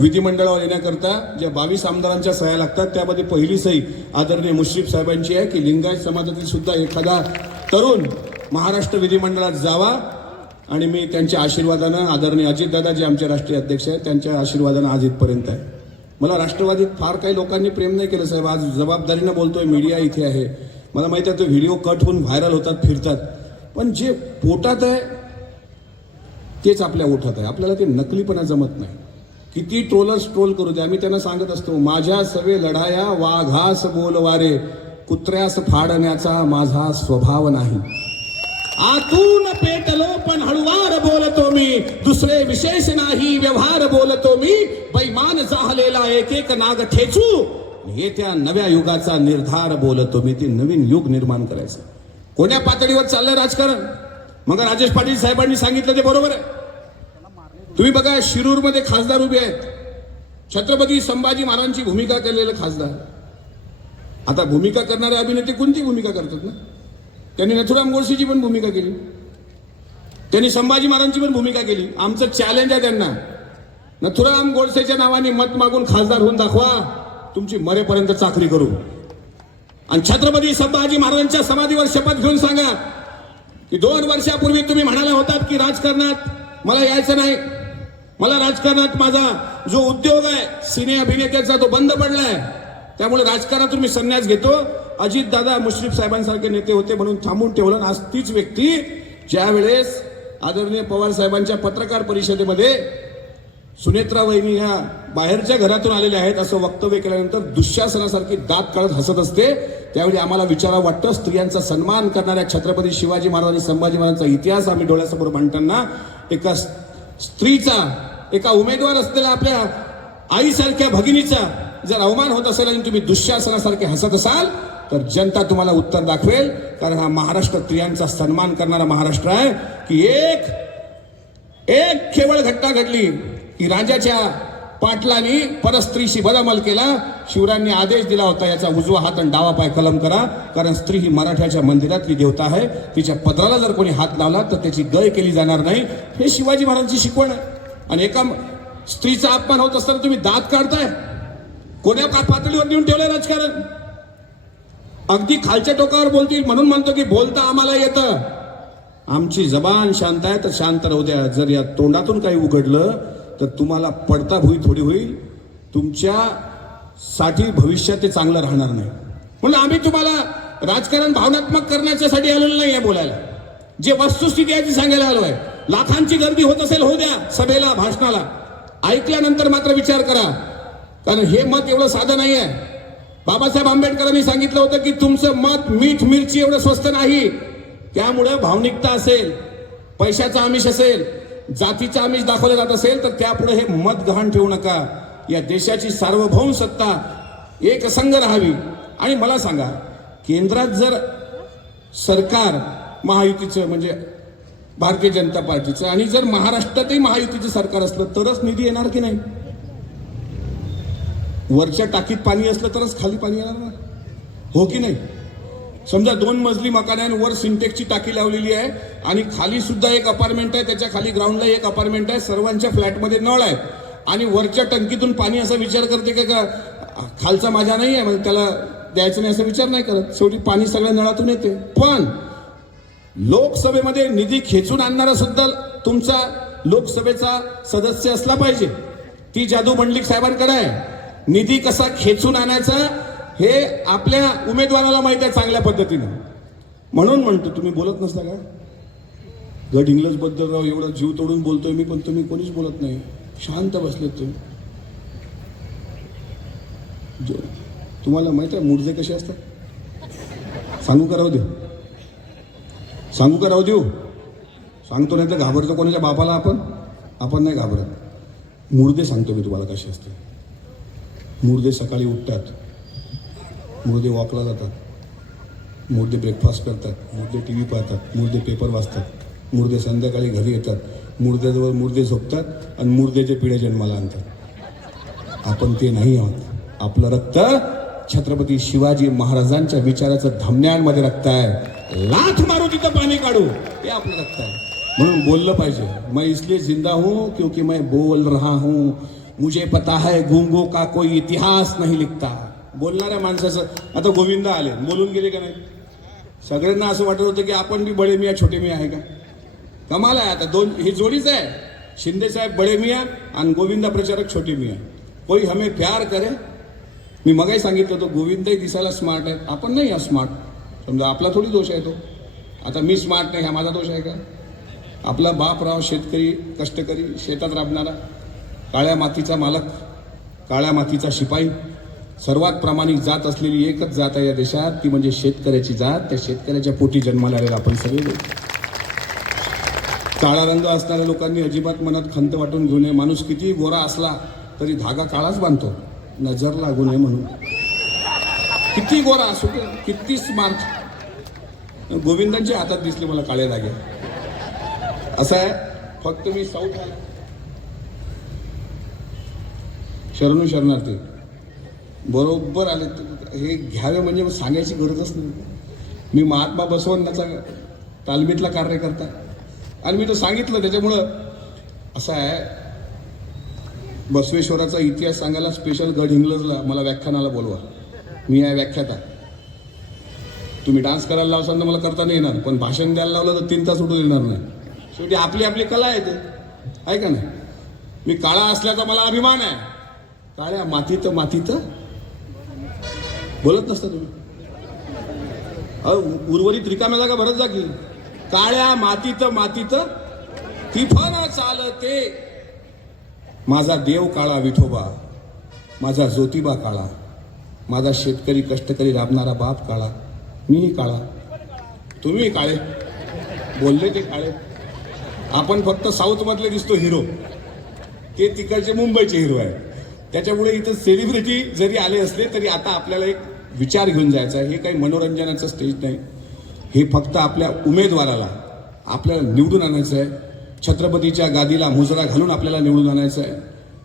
विधिमंडळावर येण्याकरता ज्या बावीस आमदारांच्या सह्या लागतात त्यामध्ये पहिली सही आदरणीय मुश्रीफ साहेबांची आहे की लिंगायत समाजातील सुद्धा एखादा तरुण महाराष्ट्र विधिमंडळात जावा. आणि मी त्यांच्या आशीर्वादानं आदरणीय अजितदादा जे आमचे राष्ट्रीय अध्यक्ष आहेत त्यांच्या आशीर्वादानं आज इथपर्यंत आहे. मला राष्ट्रवादीत फार काही लोकांनी प्रेम नाही केलं साहेब. आज जबाबदारीनं बोलतोय मीडिया इथे आहे. मला माहिती आहे तो व्हिडिओ कट होऊन व्हायरल होतात फिरतात. पण जे पोटात आहे तेच आपल्या ओठात आहे. आपल्याला ते नकलीपणा जमत नाही. किती ट्रोलर्स ट्रोल करू दे. आम्ही त्यांना सांगत असतो माझ्या सवे लढाया वाघास बोलवारे कुत्र्यास फाडण्याचा माझा स्वभाव नाही. आतून पेटलो पण हळुवार बोलतो मी. दुसरे विशेष नाही व्यवहार बोलतो मी. बैमान झालेला एक एक नाग ठेचू. येत्या नव्या युगाचा निर्धार बोलतो मी. ते नवीन युग निर्माण करायचं. कोण्या पातळीवर चाललंय राजकारण? मग राजेश पाटील साहेबांनी सांगितलं ते बरोबर आहे. तुम्ही बघा शिरूरमध्ये खासदार उभे आहेत. छत्रपती संभाजी महाराजांची भूमिका केलेले खासदार. आता भूमिका करणारे अभिनेते कोणती भूमिका करतात ना? त्यांनी नथुराम गोडसेची पण भूमिका केली. त्यांनी संभाजी महाराजांची पण भूमिका केली. आमचं चॅलेंज आहे त्यांना. नथुराम गोडसेच्या नावाने मत मागून खासदार होऊन दाखवा. तुमची मरेपर्यंत चाकरी करू. आणि छत्रपती संभाजी महाराजांच्या समाधीवर शपथ घेऊन सांगा की दोन वर्षापूर्वी तुम्ही म्हणाला होतात की राजकारणात मला यायचं नाही. मला राजकारणात माझा जो उद्योग आहे सिने अभिनेत्याचा तो बंद पडलाय त्यामुळे राजकारणातून मी संन्यास घेतो. अजित दादा मुश्रीफ साहेबांसारखे नेते होते म्हणून थांबून ठेवलं. आज तीच व्यक्ती ज्यावेळेस आदरणीय पवार साहेबांच्या पत्रकार परिषदेमध्ये सुनेत्रा वहिनी ह्या बाहेरच्या घरातून आलेल्या आहेत असं वक्तव्य केल्यानंतर दुःशासनासारखी दात काढत हसत असते. त्यावेळी आम्हाला विचारा वाटतं स्त्रियांचा सन्मान करणाऱ्या छत्रपती शिवाजी महाराज आणि संभाजी महाराजांचा इतिहास आम्ही डोळ्यासमोर मांडताना एका स्त्रीचा एका उमेदवार असलेल्या आपल्या आईसारख्या भगिनीचा जर अवमान होत असेल आणि तुम्ही दुःशासनासारखे हसत असाल तर जनता तुम्हाला उत्तर दाखवेल. कारण हा महाराष्ट्र स्त्रियांचा सन्मान करणारा महाराष्ट्र आहे की एक एक केवळ घटना घडली की राजाच्या पाटलांनी परस्त्रीशी बदामल केला. शिवरायांनी आदेश दिला होता याचा उजवा हात आणि डावा पाय कलम करा. कारण स्त्री ही मराठ्याच्या मंदिरातली देवता आहे. तिच्या पदराला जर कोणी हात लावला तर त्याची गय केली जाणार नाही. हे शिवाजी महाराजांची शिकवण आहे. आणि एका स्त्रीचा अपमान होत असताना तुम्ही दात काढताय? कोण्या का पातळीवर नेऊन ठेवलंय राजकारण? अगदी खालच्या टोकावर बोलतील म्हणून म्हणतो की बोलता आम्हाला येतं. आमची जबान शांत आहे तर शांत राहू द्या. जर या तोंडातून काही उघडलं तर तुम्हाला पडता भुई थोडी होईल. तुमच्या साठी भविष्यात ते चांगलं राहणार नाही. म्हणून आम्ही तुम्हाला राजकारण भावनात्मक करण्याच्यासाठी आलेलो नाही आहे बोलायला. जे वस्तुस्थिती आहे ती सांगायला आलो आहे लाखांची गर्दी होत असेल होऊ द्या सभेला भाषणाला. ऐकल्यानंतर मात्र विचार करा. कारण हे मत एवढं साधं नाही आहे बाबासाहेब आंबेडकरांनी सांगितलं होतं की तुमचं मत मीठ मिरची एवढं स्वस्त नाही. त्यामुळं भावनिकता असेल पैशाचा आमिष असेल जातीचा आमिष दाखवला जात असेल तर त्यापुढे हे मत गहाण ठेवू नका. या देशाची सार्वभौम सत्ता एकसंग राहावी. आणि मला सांगा केंद्रात जर सरकार महायुतीचं म्हणजे भारतीय जनता पार्टीचं. आणि जर महाराष्ट्रातही महायुतीचं सरकार असलं तरच निधी येणार की नाही? वरच्या टाकीत पाणी असलं तरच खाली पाणी येणार ना? हो की नाही? समजा दोन मजली मकान आहे वर सिंटेक्सची टाकी लावलेली आहे आणि खाली सुद्धा एक अपार्टमेंट आहे त्याच्याखाली ग्राउंडला एक अपार्टमेंट आहे सर्वांच्या फ्लॅटमध्ये नळ आहे आणि वरच्या टंकीतून पाणी असा विचार करते का का खालचा माझा नाही आहे म्हणजे त्याला द्यायचं नाही असा विचार नाही करत. शेवटी पाणी सगळ्या नळातून येते. पण लोकसभेमध्ये निधी खेचून आणणारा सुद्धा तुमचा लोकसभेचा सदस्य असला पाहिजे. ती जादू मंडलिक साहेबांकडे आहे. निधी कसा खेचून आणायचा हे आपल्या उमेदवाराला माहिती आहे चांगल्या पद्धतीनं. म्हणून म्हणतो तुम्ही बोलत नसता का गड इंग्लजबद्दल राव एवढा जीव तोडून बोलतोय मी पण तुम्ही कोणीच बोलत नाही. शांत बसलेत तुम्ही. जो- तुम्हाला माहिती आहे मुडजे कसे असतात? सांगू करावं दे? सांगू का राहू देऊ सांगतो नाही तर घाबरतो कोणाच्या बापाला आपण? आपण नाही घाबरत. मुर्दे सांगतो मी तुम्हाला कसे असते. मुर्दे सकाळी उठतात. मुर्दे वॉकला जातात. मुर्दे ब्रेकफास्ट करतात. मुर्दे टी व्ही पाहतात. मुर्दे पेपर वाचतात. मुर्दे संध्याकाळी घरी येतात. मुर्द्याजवळ मुर्दे झोपतात आणि मुर्द्याच्या पिढ्या जन्माला आणतात. आपण ते नाही आहोत. आपलं रक्त छत्रपती शिवाजी महाराजांच्या विचाराचं धमन्यांमध्ये रक्त आहे. लाथ मारू तिथं पाणी काढू. हे आपलं रक्त आहे. म्हणून बोललं पाहिजे. मैं इसलिए जिंदा हूं क्योंकि मैं बोल रहा हूं. मुझे पता है गुंगो का कोई इतिहास नहीं लिखता. बोलणाऱ्या माणसाचं आता गोविंद आले. बोलून गेले का नाही? सगळ्यांना असं वाटत होतं की आपण बी बडे मिया छोटे मिया आहे का? कमाल आहे आता. दोन ही जोडीच आहे. शिंदे साहेब बडे मिया आणि गोविंदा प्रचारक छोटे मिया. कोई हमें प्यार करे? मी मगाही सांगितलं होतं गोविंदही दिसायला स्मार्ट आहे आपण नाही स्मार्ट समजा आपला थोडी दोष आहे तो. आता मी स्मार्ट नाही हा माझा दोष आहे का? आपला बापराव शेतकरी कष्टकरी शेतात राबणारा काळ्या मातीचा मालक काळ्या मातीचा शिपाई सर्वात प्रामाणिक जात असलेली एकच जात आहे या देशात ती म्हणजे शेतकऱ्याची जात. त्या शेतकऱ्याच्या पोटी जन्माला आलेला आपण सगळे काळा रंग असणाऱ्या लोकांनी अजिबात मनात खंत वाटून घेऊ नये. माणूस किती गोरा असला तरी धागा काळाच बांधतो. नजर लागू नये म्हणून. किती गोरा असू किती स्मार्ट गोविंदांच्या हातात दिसले मला काळे धागे. असं आहे फक्त मी साऊथ आला शरणू शरणार्थी बरोबर आले हे घ्यावे म्हणजे सांगायची गरजच नाही. मी महात्मा बसवंताचा तालमीतला कार्यकर्ता. आणि मी तो सांगितलं त्याच्यामुळं असं आहे बसवेश्वराचा इतिहास सांगायला स्पेशल गड इंग्लजला मला व्याख्यानाला बोलवा. मी आहे व्याख्याता. तुम्ही डान्स करायला लावसाल तर मला करता नाही येणार. पण भाषण द्यायला लावलं तर तीन तास उठून येणार नाही. शेवटी आपली आपली कला आहे ते. आहे का नाही? मी काळा असल्याचा मला अभिमान आहे. काळ्या मातीत मातीत बोलत नसता तुम्ही. अहो उर्वरित रिकाम्या जागा भरत जा की. काळ्या मातीत मातीत तिफन चालते. माझा देव काळा विठोबा माझा ज्योतिबा काळा. माझा शेतकरी कष्टकरी राबणारा बाप काळा. मीही काळा. तुम्ही काळे. बोलले ते काळे. आपण फक्त साऊथमधले दिसतो हिरो ते तिकडचे मुंबईचे हिरो आहे त्याच्यामुळे इथं सेलिब्रिटी जरी आले असले तरी आता आपल्याला एक विचार घेऊन जायचा आहे. हे काही मनोरंजनाचं स्टेज नाही. हे फक्त आपल्या उमेदवाराला आपल्याला निवडून आणायचं आहे. छत्रपतीच्या गादीला मुजरा घालून आपल्याला निवडून आणायचं आहे.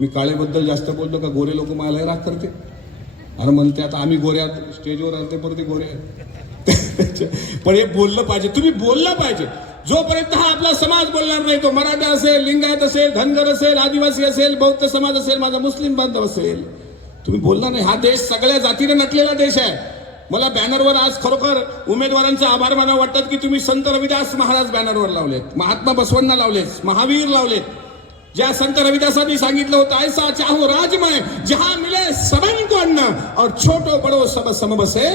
मी काळेबद्दल जास्त बोलतो का? गोरे लोक मला राग करते. अरे म्हणते आता आम्ही गोऱ्या स्टेजवर आलते परत ते गोरे पण हे बोललं पाहिजे. तुम्ही बोललं पाहिजे. जोपर्यंत हा आपला समाज बोलणार नाही तो मराठा असेल लिंगायत असेल धनगर असेल आदिवासी असेल बौद्ध समाज असेल माझा मुस्लिम बांधव असेल. तुम्ही बोलणार नाही. हा देश सगळ्या जातीने नटलेला देश आहे. मला बॅनरवर आज खरोखर उमेदवारांचा आभार मानावं वाटतात की तुम्ही संत रविदास महाराज बॅनरवर लावलेत महात्मा बसवण्णा लावलेत महावीर लावलेत. ज्या संत रविदासांनी सांगितलं होतं ऐसा चाहो राजमय जहां मिले सबन को अन्न और छोटो बडो सब समबसे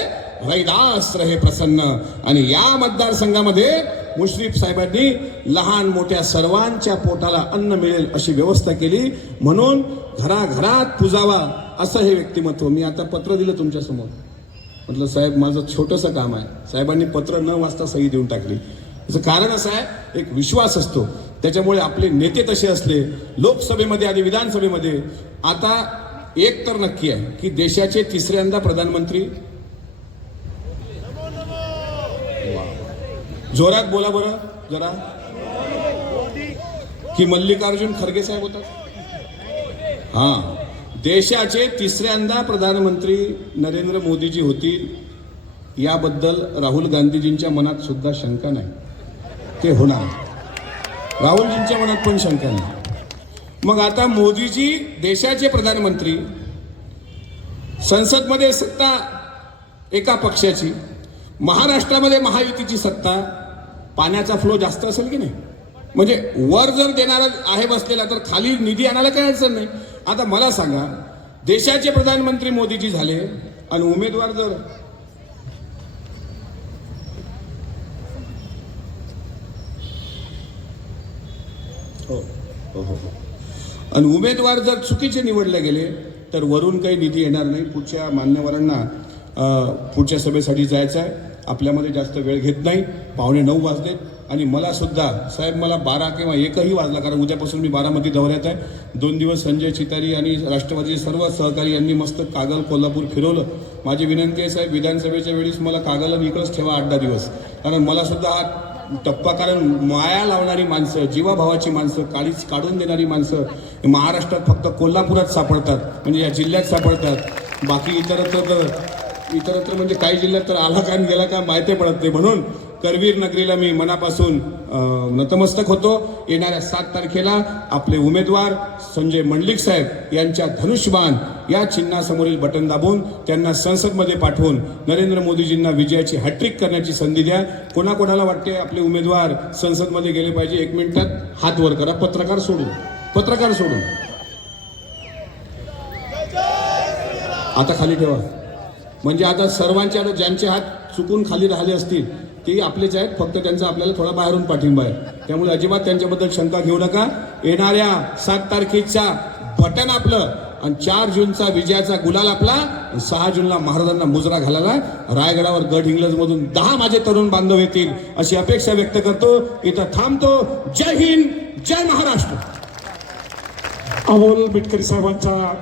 रैदास रहे प्रसन्न. आणि या मतदारसंघामध्ये मुश्रीफ साहेबांनी लहान मोठ्या सर्वांच्या पोटाला अन्न मिळेल अशी व्यवस्था केली. म्हणून घराघरात पुजावा असं हे व्यक्तिमत्व. मी आता पत्र दिलं तुमच्यासमोर. म्हटलं साहेब माझं छोटंसं काम आहे. साहेबांनी पत्र न वाचता सही देऊन टाकली. त्याचं कारण असं आहे एक विश्वास असतो. त्याच्यामुळे आपले नेते तसे असले लोकसभेमध्ये आणि विधानसभेमध्ये आता एक तर नक्की आहे की देशाचे तिसऱ्यांदा प्रधानमंत्री जोरात बोला बरं जरा. की मल्लिकार्जुन खरगे साहेब होतात? हा. देशाचे तिसऱ्यांदा प्रधानमंत्री नरेंद्र मोदीजी होतील याबद्दल राहुल गांधीजींच्या मनात सुद्धा शंका नाही. ते होणार. राहुलजींच्या मनात पण शंका नाही. मग आता मोदीजी देशाचे प्रधानमंत्री संसदमध्ये सत्ता एका पक्षाची महाराष्ट्रामध्ये महायुतीची सत्ता पाण्याचा फ्लो जास्त असेल की नाही? म्हणजे वर जर देणारा आहे बसलेला तर खाली निधी आणायला काही अडचण नाही. आता मला सांगा देशाचे प्रधानमंत्री मोदीजी झाले आणि उमेदवार जर हो. हो हो हो आणि उमेदवार जर चुकीचे निवडले गेले तर वरून काही निधी येणार नाही. पुढच्या मान्यवरांना पुढच्या सभेसाठी जायचं आहे. आपल्यामध्ये जास्त वेळ घेत नाही. पावणे नऊ वाजलेत आणि मला सुद्धा साहेब मला बारा किंवा एकही वाजला कारण उद्यापासून मी बारामती दौऱ्यात आहे. दोन दिवस संजय चितारी आणि राष्ट्रवादी सर्व सहकारी यांनी मस्त कागल कोल्हापूर फिरवलं. माझी विनंती आहे साहेब विधानसभेच्या वेळेस मला कागल आणि इकडंच ठेवा आठ दहा दिवस. कारण मला सुद्धा हा टप्पा कारण माया लावणारी माणसं जीवाभावाची माणसं काळीच काढून देणारी माणसं महाराष्ट्रात फक्त कोल्हापुरात सापडतात म्हणजे या जिल्ह्यात सापडतात. बाकी इतरत्र तर इतरत्र म्हणजे काही जिल्ह्यात तर आला काय गेला काय माहिती पडत नाही. म्हणून करवीर नगरीला मी मनापासून नतमस्तक होतो. येणाऱ्या सात तारखेला आपले उमेदवार संजय मंडलिक साहेब यांच्या धनुष्यबाण या चिन्हासमोरील बटन दाबून त्यांना संसदमध्ये पाठवून नरेंद्र मोदीजींना विजयाची हॅट्रिक करण्याची संधी द्या. कोणाकोणाला वाटते आपले उमेदवार संसदमध्ये गेले पाहिजे? एक मिनिटात हात वर करा. पत्रकार सोडून. पत्रकार सोडून. आता खाली ठेवा. म्हणजे आता सर्वांच्या ज्यांचे हात चुकून खाली राहिले असतील ते आपलेच आहेत फक्त त्यांचा आपल्याला थोडा बाहेरून पाठिंबा आहे. त्यामुळे अजिबात त्यांच्याबद्दल शंका घेऊ नका. येणाऱ्या सात तारखेचा बटन आपलं आणि चार जूनचा विजयाचा गुलाल आपला सहा जूनला महाराजांना मुजरा घालायला रायगडावर गड इंग्लज मधून दहा माझे तरुण बांधव येतील अशी अपेक्षा व्यक्त करतो. इथं थांबतो. जय हिंद जय महाराष्ट्र. अमोल बिटकरी साहेबांचा